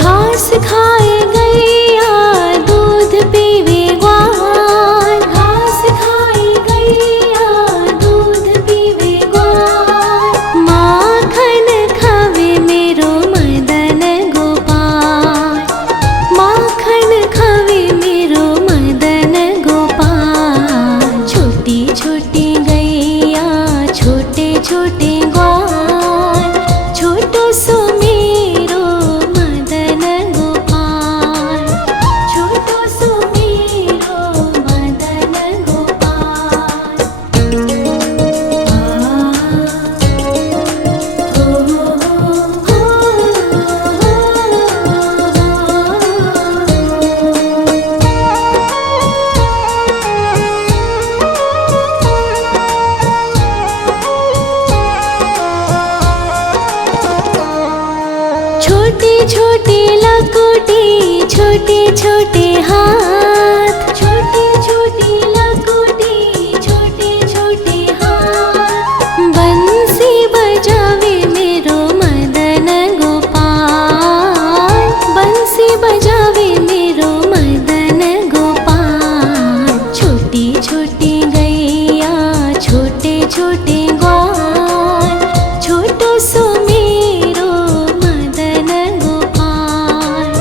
घास खाए गैया दूध पीवे ग्वाल, घास खाए गैया दूध पीवे ग्वाल। माखन खावे मेरो मदन गोपाल, माखन खावे मेरो मदन गोपाल। छोटी छोटी गैया छोटे छोटे ग्वाल, छोटो सो मेरो मदन गोपाल, छोटो सो मेरो मदन गोपाल। छोटी छोटी लकोटी छोटे छोटे हाथ, छोटी छोटी लकोटी छोटे छोटे हाथ। बंसी बजावे मेरो मदन गोपाल, बंसी बजावे मेरो मदन गोपाल। छोटी छोटी गैया छोटे छोटे ग्वाल, छोटो सो मेरो मदन गोपाल,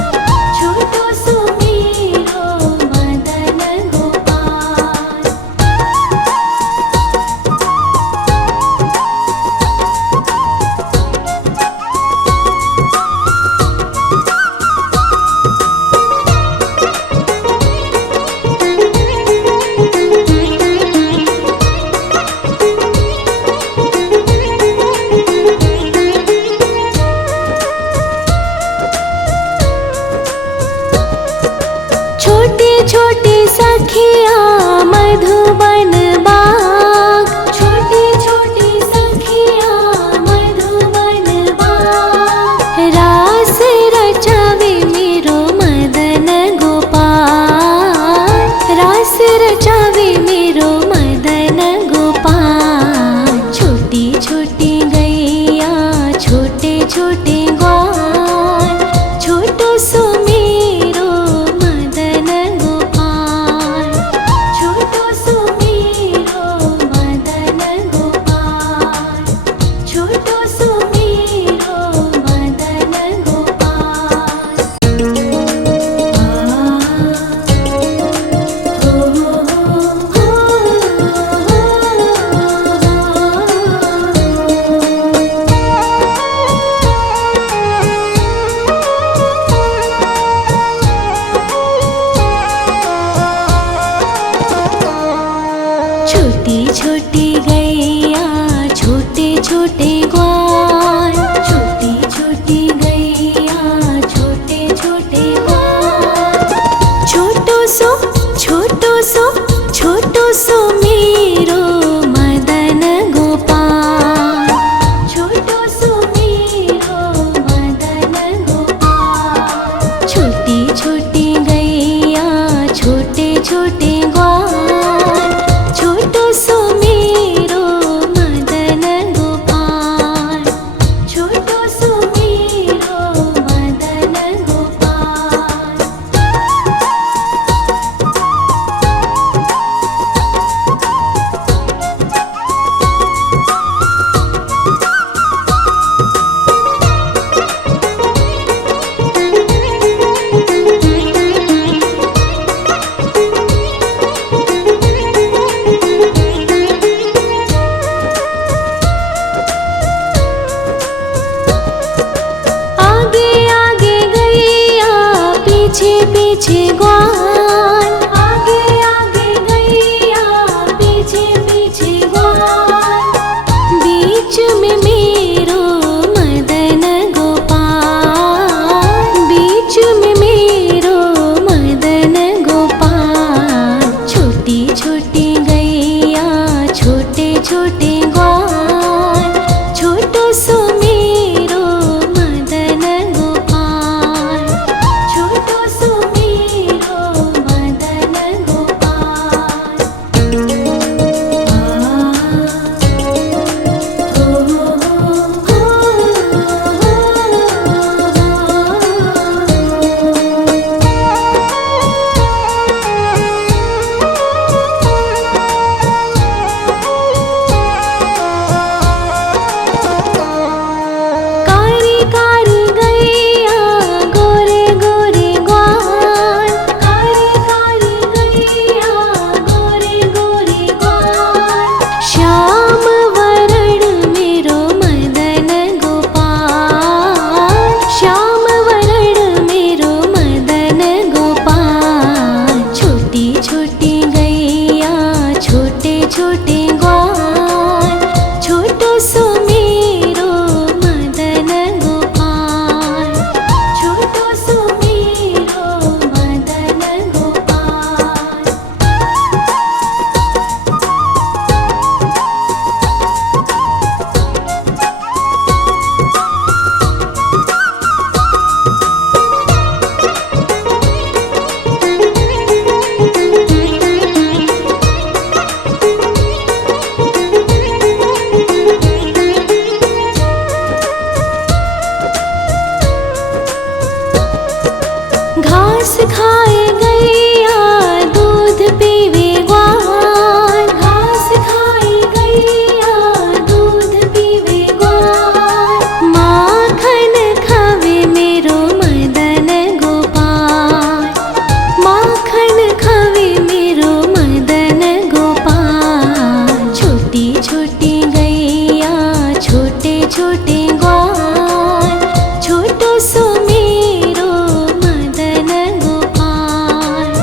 छोटो सो मेरो मदन गोपाल। छोटे छोटे सखिया मधुबन बाग, छोटे छोटे सखिया मधुबन बाग। रास रचावे मेरो मदन गोपाल, रास रचावे मेरो मदन गोपाल। छोटी छोटी गैया छोटे छोटे ग्वाल, छोटो सो मेरो मदन गोपाल, छोटो सो मेरो मदन गोपाल, छोटो सो मेरो मदन गोपाल। छोटी छोटी गैया छोटे छोटे ग्वाल, छोटी छोटी गैया छोटे छोटे ग्वाल। छोटो सो छोटो सो छोटो सो मेरो मदन गोपाल, छोटो सो मेरो मदन गोपाल। छोटी छोटी गैया छोटे छोटे ग्वाल, छोटो सो मेरो मदन गोपाल, छोटो सो मेरो मदन गोपाल। आगे आगे गैया पीछे पीछे ग्वाल, आगे आगे गैया पीछे पीछे ग्वाल। बीच में मेरो मदन गोपाल, बीच में मेरो मदन गोपाल। छोटी छोटी गैया छोटे छोटे ग्वाल, छोटो सो मेरो मदन गोपाल, छोटो सो मेरो घास खाए गैया दूध पीवे ग्वाल, घास खाए गैया दूध पीवे ग्वाल, माखन खावे मेरो मदन गोपाल, माखन खावे मेरो मदन गोपाल। छोटी छोटी गैया छोटे छोटे ग्वाल, छोटो सो मेरो मदन गोपाल,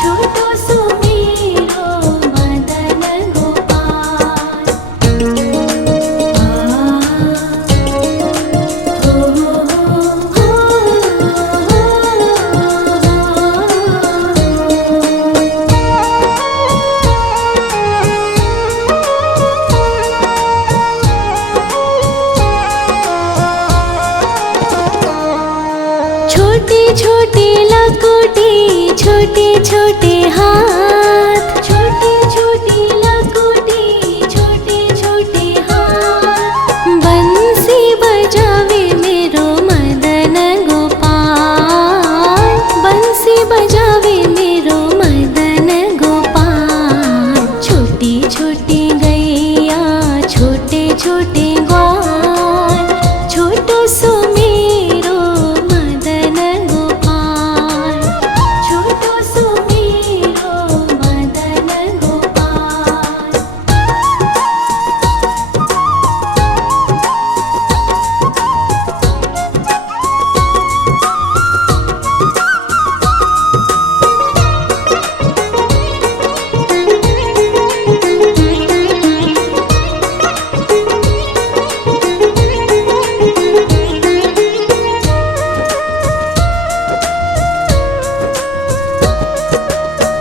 छोटो सो मेरो मदन गोपाल। छोटे छोटे लकोटी छोटे छोटे हाथ, छोटे छोटे लकोटी छोटे छोटे हाथ, बंसी बजावे मेरो मदन गोपाल, बंसी बजावे मेरो मदन गोपाल। छोटी छोटी गैया छोटे छोटे ग्वाल, छोटो सो मेरो मदन गोपाल, छोटो सो मेरो मदन गोपाल।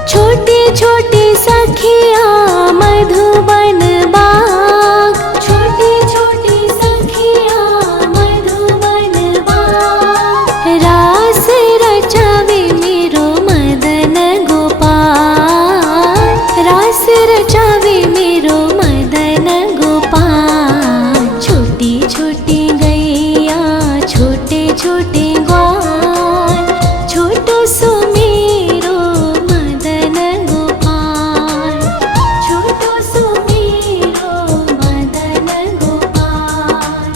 छोटे छोटे सखिया मधुबन बाग, छोटे छोटे सखिया मधुबन बाग, रास रचावे मेरो मदन गोपाल, रास रचावे मेरो मदन गोपाल। छोटी छोटी गैया छोटे छोटे ग्वाल, छोटो सो मेरो मदन गोपाल, छोटो सो मेरो मदन गोपाल,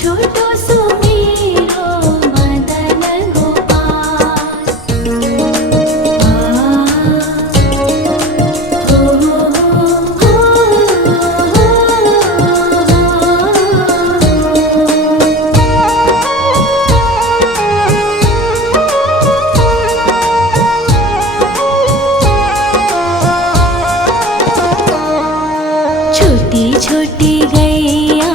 छोटो सो मेरो मदन गोपाल। छोटी छोटी गैया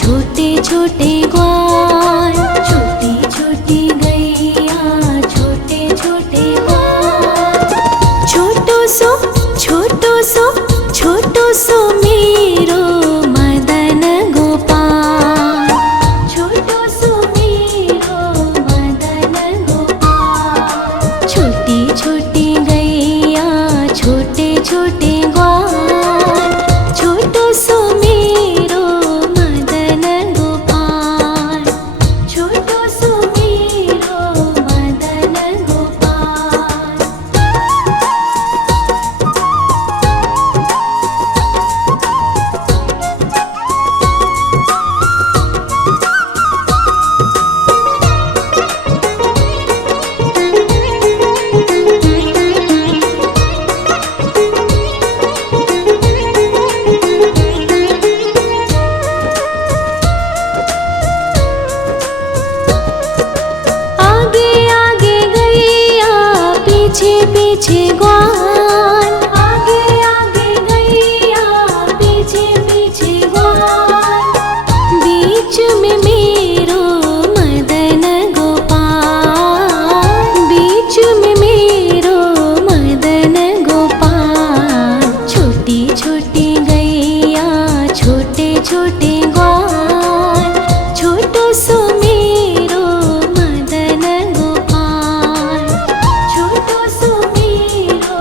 छोटे छोटे ग्वाल, छोटी छोटी गैया छोटे छोटे ग्वाल, छोटो सो छोटो सो छोटो सो मेरो मदन गोपाल, छोटो सो मेरो मदन गोपाल। छोटी छोटी गैया छोटे छोटे ग्वाल, छोटो सो मेरो मदन गोपाल, छोटो सो मेरो मदन गोपाल। आगे आगे गैया पीछे पीछे ग्वाल, आगे आगे गैया पीछे पीछे ग्वाल, बीच में मेरो मदन गोपाल, बीच में मेरो मदन गोपाल। छोटी छोटी गैया छोटे छोटे ग्वाल, छोटो सो मेरो मदन गोपाल, छोटो सो मेरो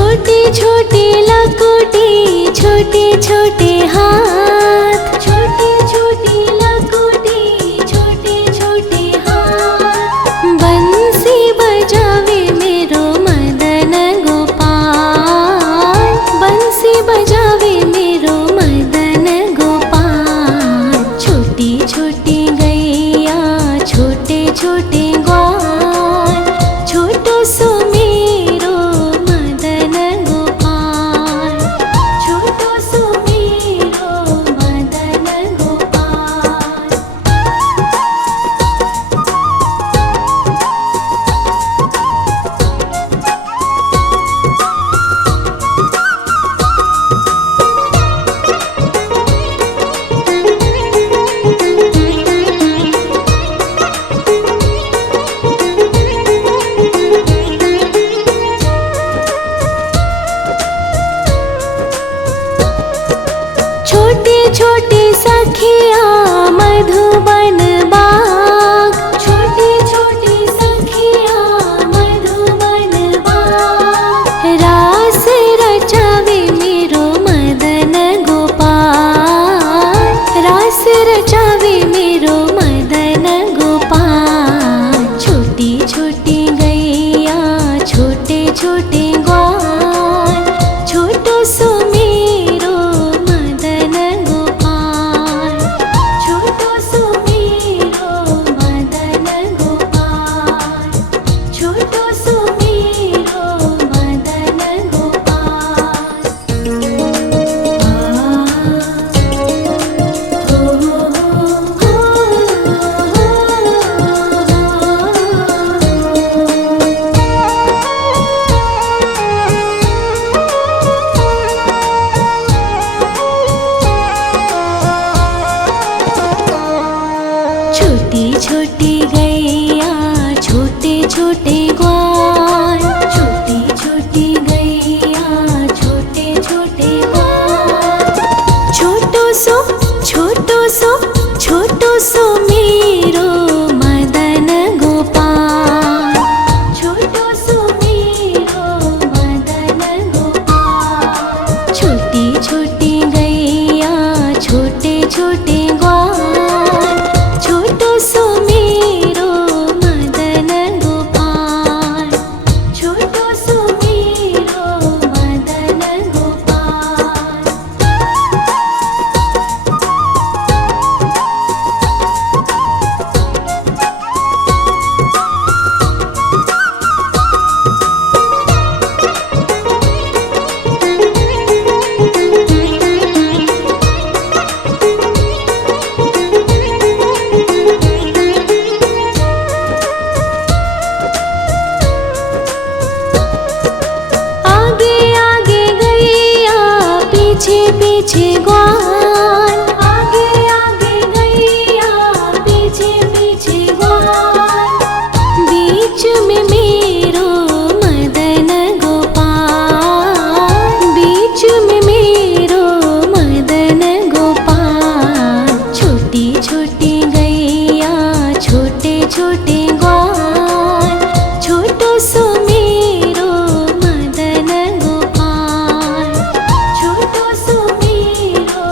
छोटे छोटे लकोटे छोटे छोटे हाथ, छोटे छोटे लकोटे छोटे छोटे हाथ। बंसी बजावे मेरो मदन गोपाल, बंसी बजावे मेरो मदन गोपाल। छोटी छोटी गैया छोटे छोटे ग्वाल, छोटो सो मेरो मदन गोपाल, छोटो सो मेरो मदन गोपाल। छोटे छोटे सखिया मधुबन बाग, छोटे छोटे सखिया मधुबन बाग। रास रचावे मेरो मदन गोपाल, रास रचावे मेरो मदन गोपाल। छोटी छोटी गैया छोटे छोटे ग्वाल, छोटो सो मेरो मदन गोपाल, छोटो सो मेरो मदन गोपाल, छोटो सो मेरो मदन गोपाल। छोटी छोटी गैया छोटे छोटे ग्वाल, छोटी छोटी गैया छोटे छोटे ग्वाल। छोटो सो छोटो सो छोटो सो मेरो मदन गोपाल, छोटो सो मेरो मदन गोपाल। छोटी छोटी गैया छोटे छोटे ग्वाल, छोटो सो मेरो मदन गोपाल, छोटो सो मेरो मदन गोपाल। आगे आगे गैया पीछे पीछे ग्वाल, आगे आगे गैया पीछे पीछे ग्वाल। बीच में मेरो मदन गोपाल, बीच में मेरो मदन गोपाल। छोटी छोटी गैया छोटे छोटे ग्वाल, छोटो सो मेरो मदन गोपाल, छोटो सो मेरो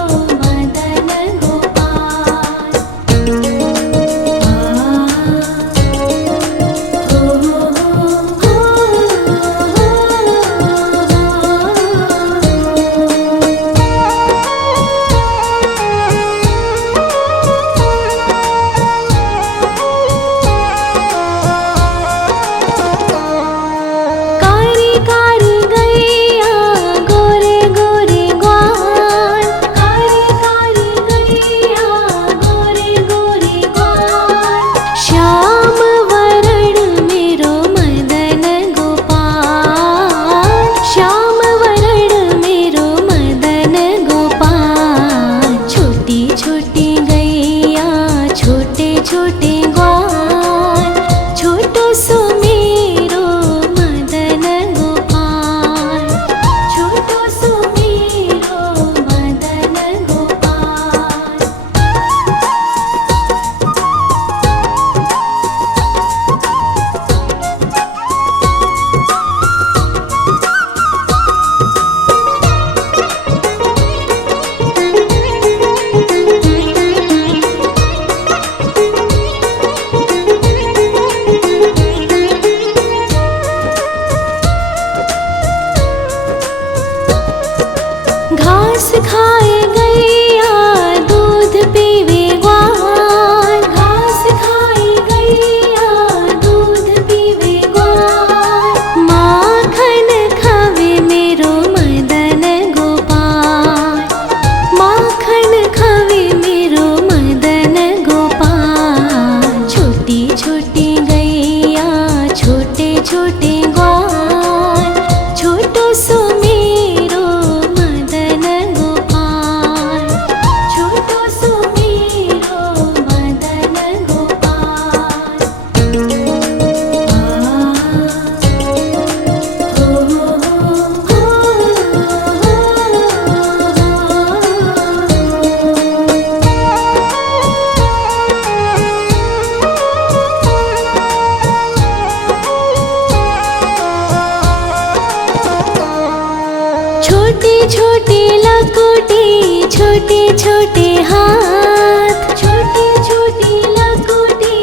छोटी लकुटी छोटे छोटे हाथ, छोटी छोटी लकुटी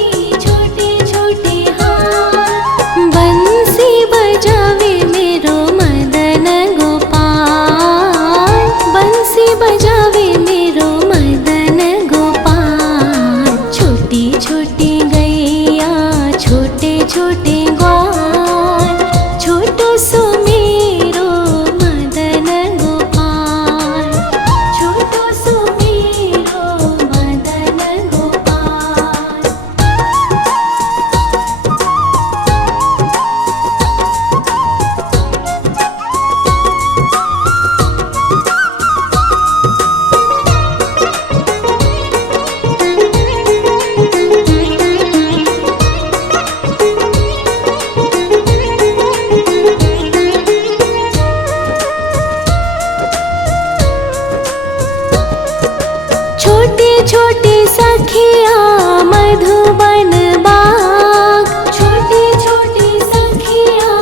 छोटे छोटे हाथ। बंसी बजावे मेरो मदन गोपाल, बंसी बजावे मेरो मदन गोपाल। छोटी छोटी गैया छोटे छोटे ग्वाल, छोटो सो मेरो मदन गोपाल, छोटो सो मेरो मदन गोपाल। छोटी छोटी सखिया मधुबन बाग, छोटी छोटी सखिया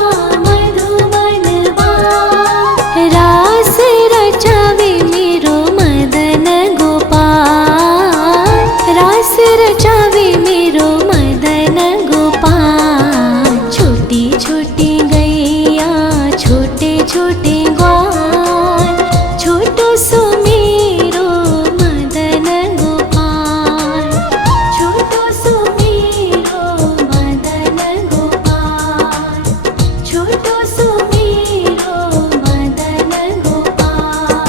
मधुबन बाग। रास रचावे मेरो मदन गोपाल, रास रचावे मेरो मदन गोपाल। छोटी छोटी गैया छोटे छोटे ग्वाल, छोटो सो मेरो मदन गोपाल, छोटो सो मेरो मदन गोपाल, छोटो सो मेरो मदन गोपाल।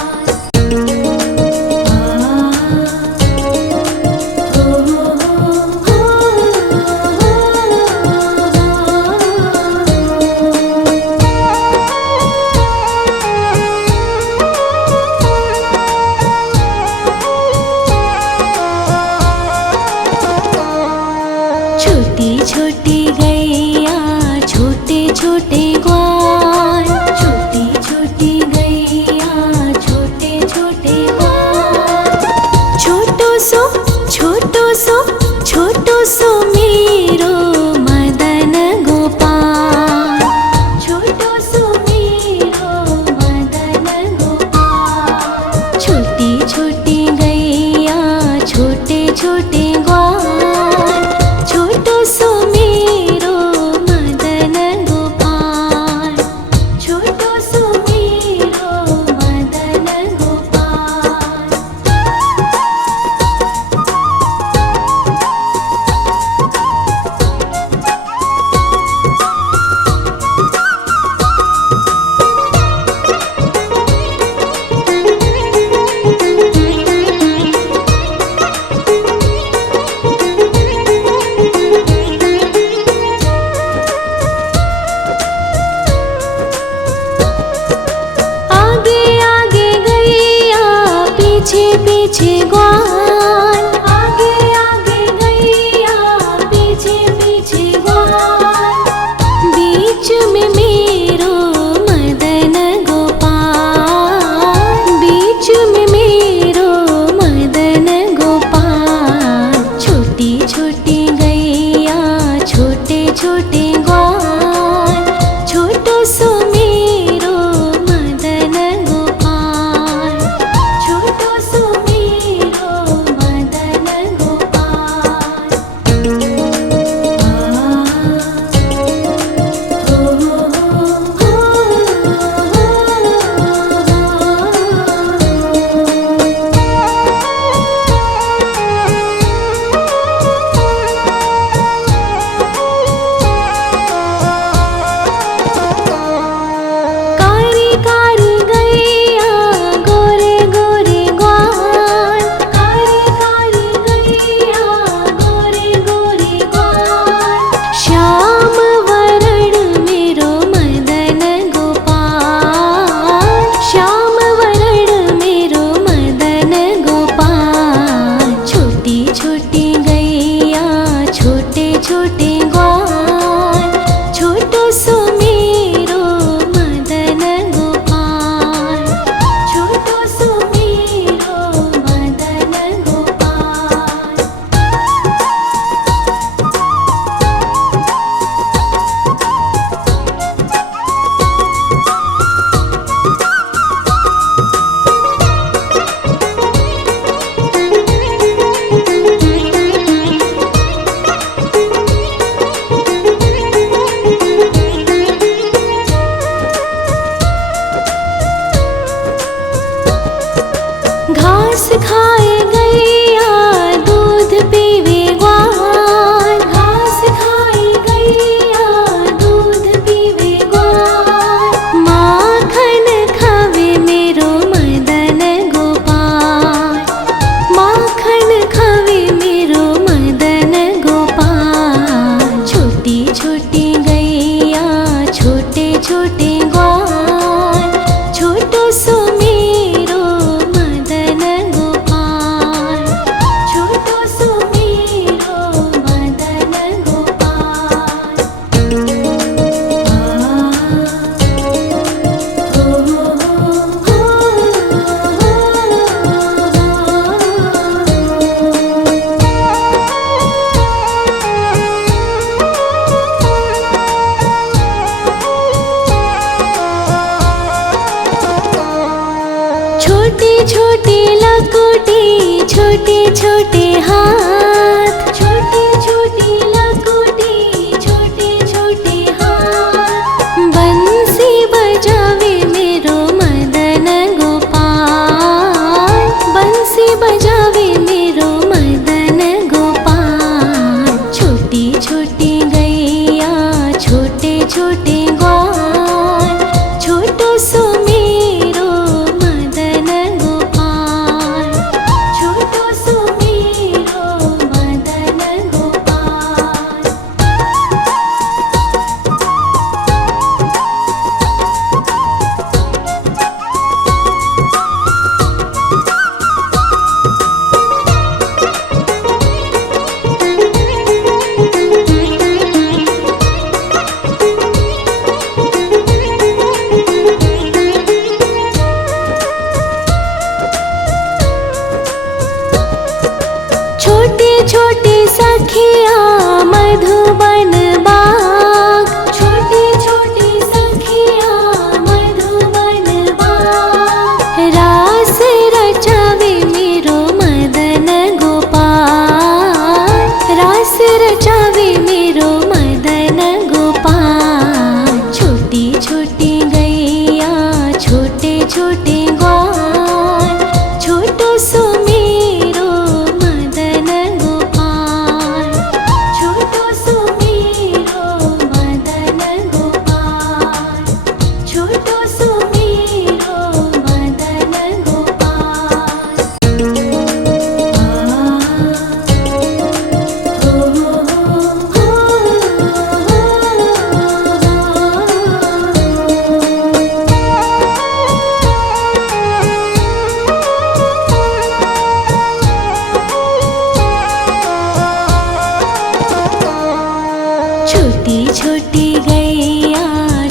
छोटी छोटी गैया छोटे छोटे ग्वाल, छोटी छोटी गैया छोटे छोटे ग्वाल। छोटो सो छोटो सो छोटो सो मेरो मदन गोपाल, छोटो सो मेरो मदन गोपाल। छोटी छोटी गैया छोटे छोटे ग्वाल, छोटो सो मेरो मदन गोपाल, छोटो सो मेरो मदन गोपाल। आगे आगे गैया पीछे पीछे ग्वाल, आगे आगे गैया पीछे पीछे ग्वाल। बीच में मेरो मदन गोपाल, बीच में मेरो मदन गोपाल। छोटी छोटी गैया छोटे छोटे ग्वाल, छोटो सो मेरो मदन गोपाल, छोटो सो मेरो खाए गैया दूध पीवे ग्वाल, घास खाए गैया दूध पीवे ग्वाल। माखन खावे मेरो मदन गोपाल, माखन खावे मेरो मदन गोपाल। छोटी छोटी गैया छोटे छोटे ग्वाल, छोटो सो मेरो मदन गोपाल, छोटो सो मेरो मदन गोपाल। छोटी छोटी लकुटी छोटे छोटे हाथ, छोटी छोटी लकुटी छोटे छोटे हाथ। बंसी बजावे मेरो मदन गोपाल, बंसी बजावे मेरो मदन गोपाल। छोटी छोटी गैया छोटे छोटे ग्वाल, छोटो सो मेरो मदन गोपाल, छोटो सो मेरो मदन गोपाल। छोटे छोटे सखिया मधुबन बाग, छोटे छोटे सखिया मधुबन बाग। रास रचावे मेरो मदन गोपाल, रास रचावे मेरो मदन गोपाल। छोटी छोटी गैया छोटे छोटे ग्वाल, छोटो सो मेरो मदन गोपाल, छोटो सो मेरो मदन गोपाल, छोटो सो मेरो मदन गोपाल। छोटी छोटी गैया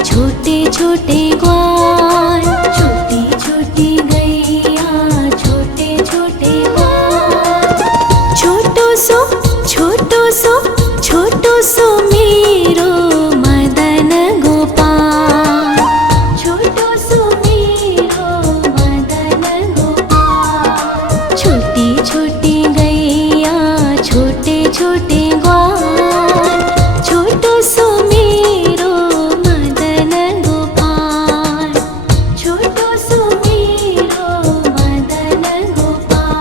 छोटे छोटे ग्वाल, छोटी छोटी गैया छोटे छोटे ग्वाल। छोटो सो छोटो सो छोटो सो मेरो मदन गोपाल, छोटो सो मेरो मदन गोपाल। छोटी छोटी गैया छोटे छोटे ग्वाल, छोटो सो मेरो मदन गोपाल, छोटो सो मेरो मदन गोपाल।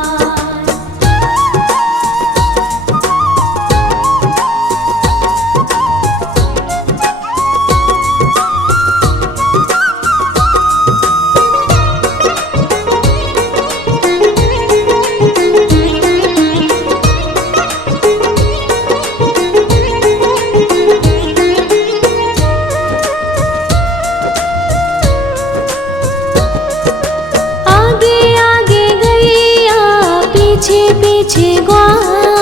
आगे आगे गैया पीछे पीछे ग्वाल,